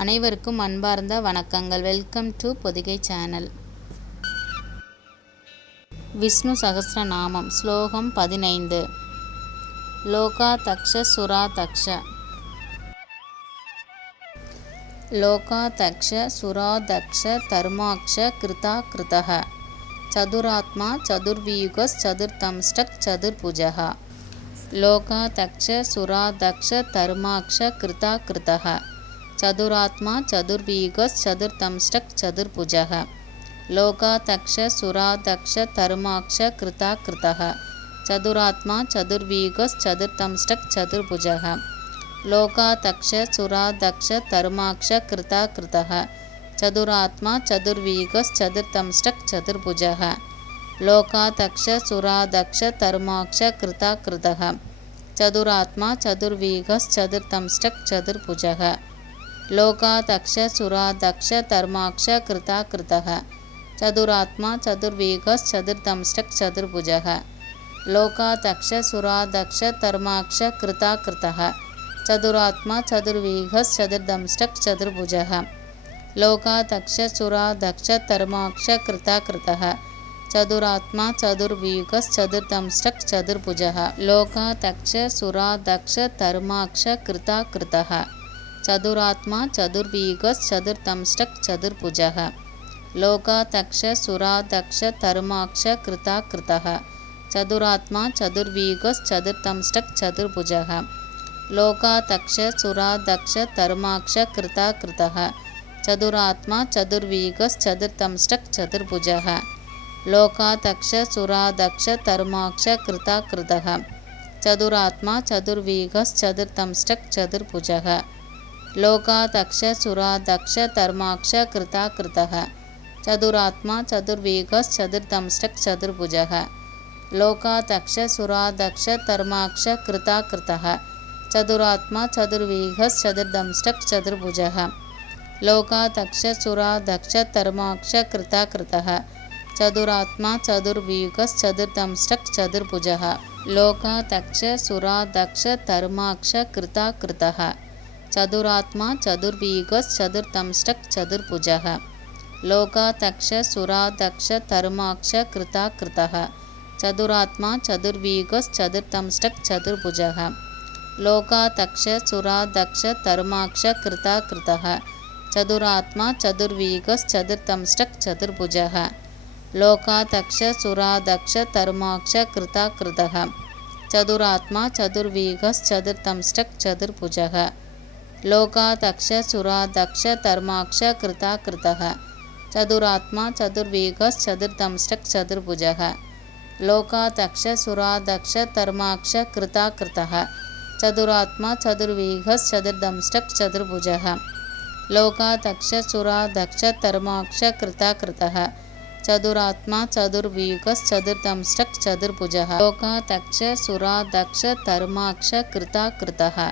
அனைவருக்கும் அன்பார்ந்த வணக்கங்கள். Welcome to Podhigai channel. Vishnu Sahasranamam ஸ்லோகம் 15. லோகாதக்ஷ சுராதக்ஷ. லோகாதக்ஷ சுராதக்ஷ தர்மாக்ஷ கிருதா கிருதः சதுராத்மா சதுர்வியுகஸ் சதுர்தம்ஷ்டக் சதுர்புஜः. லோகாதக்ஷ சுராதக்ஷ தர்மாக்ஷ கிருதா கிருதः சதுராத்மா சதுர்வியுகஸ் சதுர்தம்ஷ்டக் சதுர்புஜः. லோகாதக்ஷ சுராதக்ஷ தர்மாக்ஷ கிருதா கிருதः சதுராத்மா சதுர்வியுகஸ் சதுர்தம்ஷ்டக் சதுர்புஜः. லோகாதக்ஷ சுராதக்ஷ தர்மாக்ஷ கிருதா கிருதः சதுராத்மா சதுர்வியுகஸ் சதுர்தம்ஷ்டக் சதுர்புஜः. லோகாதக்ஷ சுராதக்ஷ தர்மாக்ஷ கிருதா கிருதः சதுராத்மா சதுர்வியுகஸ் சதுர்தம்ஷ்டக் சதுர்புஜः. லோகாதக்ஷ சுராதக்ஷ தர்மாக்ஷ கிருதா கிருதः சதுராத்மா சதுர்வியுகஸ் சதுர்தம்ஷ்டக் சதுர்புஜः. லோகாதக்ஷ சுராதக்ஷ தர்மாக்ஷ கிருதா கிருதः சதுராத்மா சதுர்வியுகஸ் சதுர்தம்ஷ்டக் சதுர்புஜः. லோகாதக்ஷ சுராதக்ஷ தர்மாக்ஷ கிருதா கிருதः சதுராத்மா சதுர்வியுகஸ் சதுர்தம்ஷ்டக் சதுர்புஜः. லோகாதக்ஷ சுராதக்ஷ தர்மாக்ஷ கிருதா கிருதः சதுராத்மா சதுர்வியுகஸ் சதுர்தம்ஷ்டக் சதுர்புஜः. லோகாதக்ஷ சுராதக்ஷ தர்மாக்ஷ கிருதா கிருதः சதுராத்மா சதுர்வியுகஸ் சதுர்தம்ஷ்டக் சதுர்புஜः. லோகாதக்ஷ சுராதக்ஷ தர்மாக்ஷ கிருதா கிருதः சதுராத்மா சதுர்வியுகஸ் சதுர்தம்ஷ்டக் சதுர்புஜः. லோகாதக்ஷ சுராதக்ஷ தர்மாக்ஷ கிருதா கிருதः சதுராத்மா சதுர்வியுகஸ் சதுர்தம்ஷ்டக் சதுர்புஜः. லோகாதக்ஷ சுராதக்ஷ தர்மாக்ஷ கிருதா கிருதः சதுராத்மா சதுர்வியுகஸ் சதுர்தம்ஷ்டக் சதுர்புஜः. லோகாதக்ஷ சுராதக்ஷ தர்மாக்ஷ கிருதா கிருதः சதுராத்மா சதுர்வியுகஸ் சதுர்தம்ஷ்டக் சதுர்புஜः. லோகாதக்ஷ சுராதக்ஷ தர்மாக்ஷ கிருதா கிருதः சதுராத்மா சதுர்வியுகஸ் சதுர்தம்ஷ்டக் சதுர்புஜः. லோகாதக்ஷ சுராதக்ஷ தர்மாக்ஷ கிருதா கிருதः சதுராத்மா சதுர்வியுகஸ் சதுர்தம்ஷ்டக் சதுர்புஜः. லோகாதக்ஷ சுராதக்ஷ தர்மாக்ஷ கிருதா கிருதः சதுராத்மா சதுர்வியுகஸ் சதுர்தம்ஷ்டக் சதுர்புஜः. லோகாதக்ஷ சுராதக்ஷ தர்மாக்ஷ கிருதா கிருதः சதுராத்மா சதுர்வியுகஸ் சதுர்தம்ஷ்டக் சதுர்புஜः. லோகாதக்ஷ சுராதக்ஷ தர்மாக்ஷ கிருதா கிருதः சதுராத்மா சதுர்வியுகஸ் சதுர்தம்ஷ்டக் சதுர்புஜः. லோகாதக்ஷ சுராதக்ஷ தர்மாக்ஷ கிருதா கிருதः சதுராத்மா சதுர்வியுகஸ் சதுர்தம்ஷ்டக் சதுர்புஜः. லோகாதக்ஷ சுராதக்ஷ தர்மாக்ஷ கிருதா கிருதः சதுராத்மா சதுர்வியுகஸ் சதுர்தம்ஷ்டக் சதுர்புஜः. லோகாதக்ஷ சுராதக்ஷ தர்மாக்ஷ கிருதா கிருதः சதுராத்மா சதுர்வியுகஸ் சதுர்தம்ஷ்டக் சதுர்புஜः. லோகாதக்ஷ சுராதக்ஷ தர்மாக்ஷ கிருதா கிருதः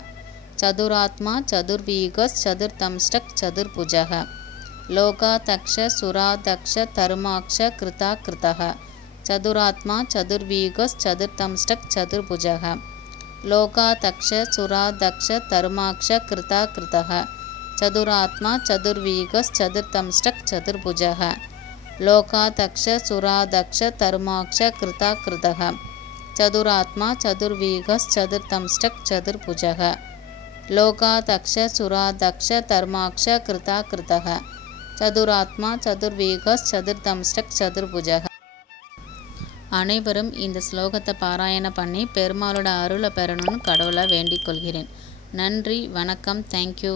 சதுராத்மா சதுர்வியுகஸ் சதுர்தம்ஷ்டக் சதுர்புஜः. லோகாதக்ஷ சுராதக்ஷ தர்மாக்ஷ கிருதா கிருதः சதுராத்மா சதுர்வியுகஸ் சதுர்தம்ஷ்டக் சதுர்புஜः. லோகாதக்ஷ சுராதக்ஷ தர்மாக்ஷ கிருதா கிருதः சதுராத்மா சதுர்வியுகஸ் சதுர்தம்ஷ்டக் சதுர்புஜः. லோகாதக்ஷ சுராதக்ஷ தர்மாக்ஷ கிருதா கிருதः சதுராத்மா சதுர்வியுகஸ் சதுர்தம்ஷ்டக் சதுர்புஜः. லோகாதக்ஷ சுராதக்ஷ தர்மாக்ஷ கிருதா கிருதः சதுராத்மா சதுர்வியுகஸ் சதுர்தம்ஷ்டக் சதுர்புஜः. அனைவரும் இந்த ஸ்லோகத்தை பாராயணம் பண்ணி பெருமாளோட அருளை பெறணும்னு கடவுளை வேண்டிக் கொள்கிறேன். நன்றி, வணக்கம், தேங்க்யூ.